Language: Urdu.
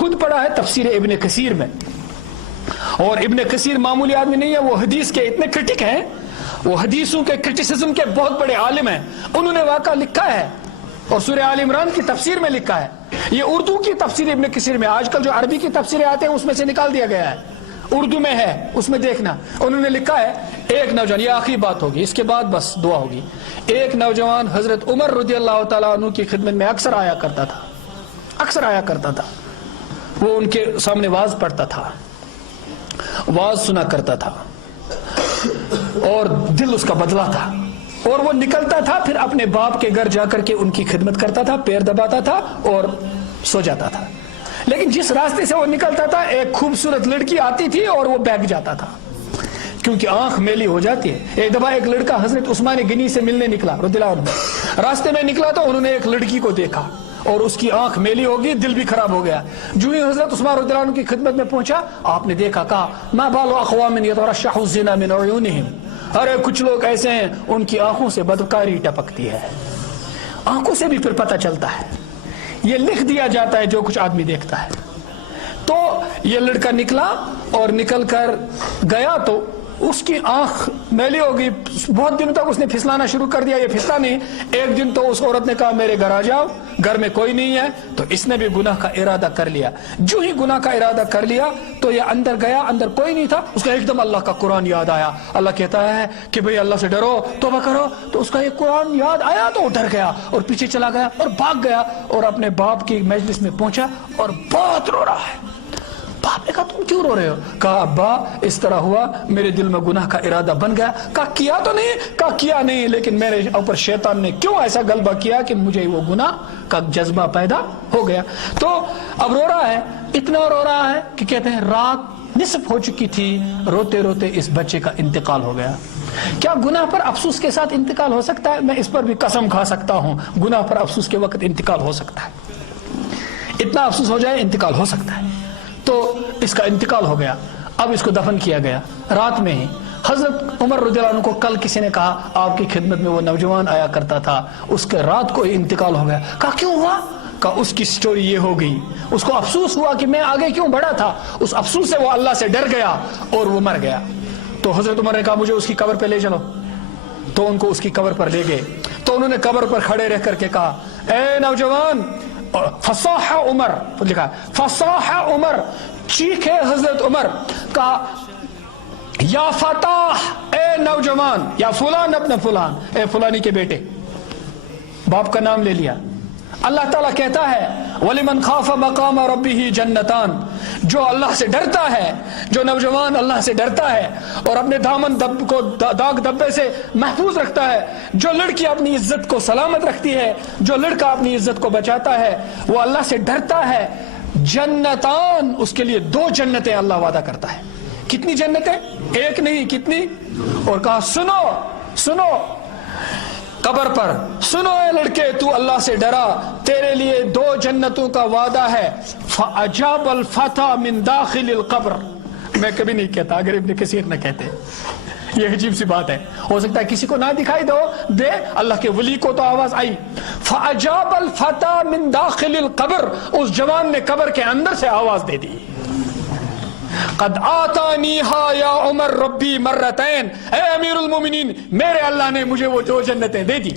خود پڑھا ہے تفسیر ابن کثیر میں، اور ابن کثیر معمولی آدمی نہیں ہے، وہ حدیث کے اتنے کرٹک ہیں، وہ حدیثوں کے کرٹیسزم کے بہت بڑے عالم ہیں. انہوں نے واقعہ لکھا ہے اور سورہ آل عمران کی تفسیر میں لکھا ہے. یہ اردو کی تفسیر ابن کثیر میں، آج کل جو عربی کی تفسیریں آتے ہیں اس میں سے نکال دیا گیا ہے، اردو میں ہے، اس میں دیکھنا. انہوں نے لکھا ہے ایک نوجوان، یہ آخری بات ہوگی، اس کے بعد بس دعا ہوگی. ایک نوجوان حضرت عمر رضی اللہ تعالیٰ عنہ کی خدمت میں اکثر آیا کرتا تھا. وہ ان کے سامنے واز پڑھتا تھا، واز سنا کرتا تھا، اور دل اس کا بدلا تھا. اور وہ نکلتا تھا پھر اپنے باپ کے گھر جا کر کے ان کی خدمت کرتا تھا، پیر دباتا تھا اور سو جاتا تھا. لیکن جس راستے سے وہ نکلتا تھا ایک خوبصورت لڑکی آتی تھی اور وہ بہک جاتا تھا کیونکہ آنکھ میلی ہو جاتی ہے. ایک دفعہ ایک لڑکا حضرت عثمان غنی سے ملنے نکلا رضی اللہ عنہ، راستے میں نکلا تو انہوں نے ایک لڑکی کو دیکھا اور اس کی آنکھ میلی ہوگی، دل بھی خراب ہو گیا. جو ہی حضرت عثمان رضی اللہ عنہ کی خدمت میں پہنچا، آپ نے دیکھا، کہا ما بال اقوام یترشح الزنا من عیونہم، ارے کچھ لوگ ایسے ہیں ان کی آنکھوں سے بدکاری ٹپکتی ہے. آنکھوں سے بھی پھر پتہ چلتا ہے، یہ لکھ دیا جاتا ہے جو کچھ آدمی دیکھتا ہے. تو یہ لڑکا نکلا اور نکل کر گیا تو اس کی آنکھ میلی ہو گئی. بہت دن تک اس نے پھسلانا شروع کر دیا، یہ پھسلا نہیں. ایک دن تو اس عورت نے کہا میرے گھر آ جاؤ، گھر میں کوئی نہیں ہے. تو اس نے بھی گناہ کا ارادہ کر لیا. جو ہی گناہ کا ارادہ کر لیا تو یہ اندر گیا، اندر کوئی نہیں تھا. اس کا ایک دم اللہ کا قرآن یاد آیا. اللہ کہتا ہے کہ بھئی اللہ سے ڈرو، توبہ کرو. تو اس کا ایک قرآن یاد آیا تو وہ ڈر گیا اور پیچھے چلا گیا اور بھاگ گیا اور اپنے باپ کی مجلس میں پہنچا اور بہت رو رہا ہے. باپ نے کہا تم کیوں رو رہے ہو؟ کہا ابا اس طرح ہوا، میرے دل میں گناہ کا ارادہ بن گیا. کہا کیا تو نہیں؟ کہا کیا نہیں، لیکن میرے اوپر شیطان نے کیوں ایسا غلبہ کیا کہ مجھے وہ گناہ کا جذبہ پیدا ہو گیا. تو اب رو رہا ہے، اتنا رو رہا ہے کہ کہتے ہیں رات نصف ہو چکی تھی، روتے روتے اس بچے کا انتقال ہو گیا. کیا گناہ پر افسوس کے ساتھ انتقال ہو سکتا ہے؟ میں اس پر بھی قسم کھا سکتا ہوں، گناہ پر افسوس کے وقت انتقال ہو سکتا ہے. اتنا افسوس ہو جائے انتقال ہو سکتا ہے. تو اس کا انتقال ہو گیا. اب اس کو دفن کیا گیا رات میں ہی. حضرت عمر رضی اللہ عنہ کو کل کسی نے کہا آپ کی خدمت میں وہ نوجوان آیا کرتا تھا، اس کے رات کو ہی انتقال ہو گیا. کہا کیوں ہوا؟ کہا اس کی سٹوری یہ ہو گئی، اس کو افسوس ہوا کہ میں آگے کیوں بڑھا تھا. اس افسوس سے وہ اللہ سے ڈر گیا اور وہ مر گیا. تو حضرت عمر نے کہا مجھے اس کی قبر پہ لے چلو. تو ان کو اس کی قبر پر لے گئے. تو انہوں نے قبر پر کھڑے رہ کر کے کہا اے نوجوان، فصاح عمر، لکھا فصاح عمر، چیخے حضرت عمر، کہا یا فتح، اے نوجوان، یا فلان ابن فلان، اے فلانی کے بیٹے. باپ کا نام لے لیا. اللہ تعالیٰ کہتا ہے وَلِمَنْ خَافَ مَقَامَ رَبِّهِ جَنَّتَانِ، جو اللہ سے ڈرتا ہے، جو نوجوان اللہ سے ڈرتا ہے اور اپنے دامن کو داغ دبے سے محفوظ رکھتا ہے، جو لڑکی اپنی عزت کو سلامت رکھتی ہے، جو لڑکا اپنی عزت کو بچاتا ہے، وہ اللہ سے ڈرتا ہے، جنتان، اس کے لیے 2 جنتیں اللہ وعدہ کرتا ہے. کتنی جنتیں؟ ایک نہیں، کتنی؟ اور کہا سنو سنو قبر پر، سنو اے لڑکے، تو اللہ سے ڈرا، تیرے لیے 2 جنتوں کا وعدہ ہے. فَأَجَابَ الْفَتَى مِن دَاخِلِ الْقَبْرِ، میں کبھی نہیں کہتا اگر ابن کثیر نہ کہتے. یہ عجیب سی بات ہے، ہو سکتا ہے کسی کو نہ دکھائی دے، اللہ کے ولی کو تو آواز آئی. فَأَجَابَ الْفَتَى مِن دَاخِلِ الْقَبْرِ، اس جوان نے قبر کے اندر سے آواز دے دی. قد آتانیہا یا عمر ربی مرتین، اے امیر المومنین، میرے اللہ نے مجھے وہ 2 جنتیں دے دی.